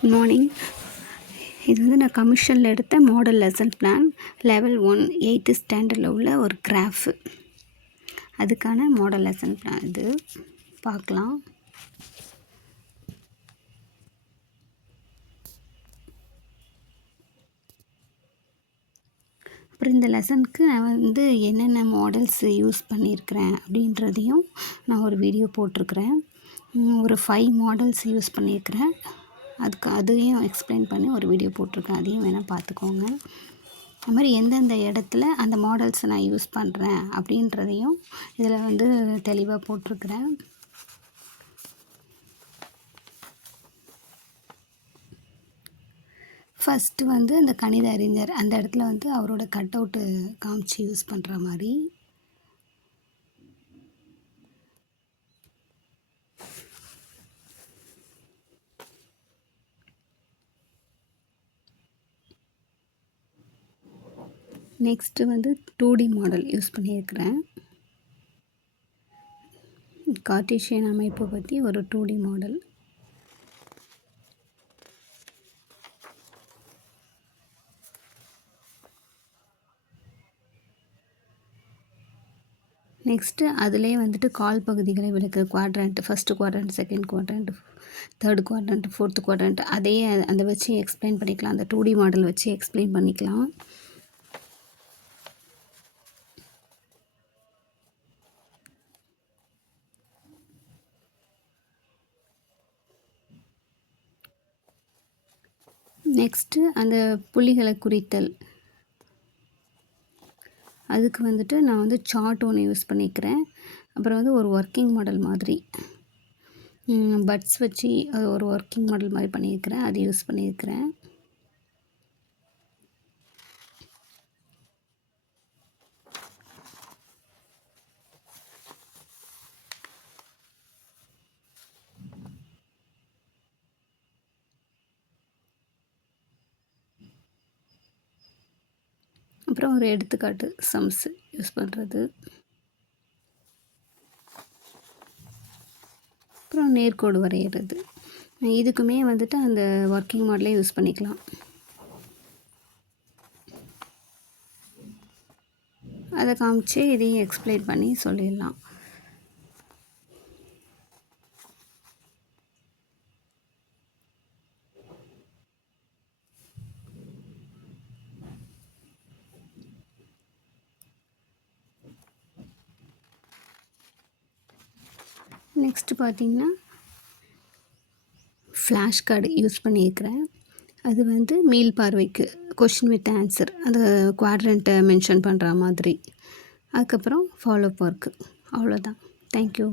Good morning. இது வந்து நான் கமிஷனில் எடுத்த model lesson plan level 1 8th ஸ்டாண்டர்டில் உள்ள ஒரு கிராஃபு. அதுக்கான மாடல் லெசன் பிளான் இது பார்க்கலாம். அப்புறம் இந்த லெசனுக்கு நான் வந்து என்னென்ன மாடல்ஸ் யூஸ் பண்ணியிருக்கிறேன் அப்படின்றதையும் நான் ஒரு வீடியோ போட்டிருக்கிறேன். ஒரு 5 மாடல்ஸ் யூஸ் பண்ணியிருக்கிறேன். அதையும் எக்ஸ்பிளைன் பண்ணி ஒரு வீடியோ போட்டிருக்கேன். அதையும் வேணால் பார்த்துக்கோங்க. அது மாதிரி எந்தெந்த இடத்துல அந்த மாடல்ஸை நான் யூஸ் பண்ணுறேன் அப்படின்றதையும் இதில் வந்து தெளிவாக போட்டிருக்கிறேன். ஃபஸ்ட்டு வந்து அந்த கணித அறிஞர் அந்த இடத்துல வந்து அவரோட கட் அவுட்டு காமிச்சு யூஸ் பண்ணுற மாதிரி. நெக்ஸ்ட்டு வந்து 2D மாடல் யூஸ் பண்ணியிருக்கிறேன். கார்ட்டீசியன் அமைப்பை பற்றி ஒரு 2D மாடல். நெக்ஸ்ட்டு அதிலே வந்துட்டு கால் பகுதிகளை விளக்கு quadrant, first quadrant, second quadrant, third quadrant, fourth quadrant அதையே அதை வச்சு எக்ஸ்பிளைன் பண்ணிக்கலாம். அந்த 2D மாடல் வச்சு எக்ஸ்பிளைன் பண்ணிக்கலாம். நெக்ஸ்ட்டு அந்த புள்ளிகளை குறித்தல். அதுக்கு வந்துட்டு நான் வந்து சார்ட் ஒன்று யூஸ் பண்ணிக்கிறேன். அப்புறம் வந்து ஒரு ஒர்க்கிங் மாடல் மாதிரி பட்ஸ் வச்சு அது ஒரு ஒர்க்கிங் மாடல் மாதிரி பண்ணியிருக்கிறேன். அது யூஸ் பண்ணியிருக்கிறேன். அப்புறம் ஒரு எடுத்துக்காட்டு சம்ஸ் யூஸ் பண்ணுறது. அப்புறம் நேர்கோடு வரைகிறது. இதுக்குமே வந்துட்டு அந்த ஒர்க்கிங் மாடலே யூஸ் பண்ணிக்கலாம். அதை காமிச்சு இதையும் எக்ஸ்பிளைன் பண்ணி சொல்லிடலாம். நெக்ஸ்ட்டு பார்த்திங்கன்னா ஃப்ளாஷ் கார்டு யூஸ் பண்ணியிருக்கிறேன். அது வந்து மீள் பார்வைக்கு கொஷின் வித் ஆன்சர் அந்த குவாட்ரண்ட்டை மென்ஷன் பண்ணுற மாதிரி. அதுக்கப்புறம் ஃபாலோ ஒர்க்கு. அவ்வளோதான். தேங்க்யூ.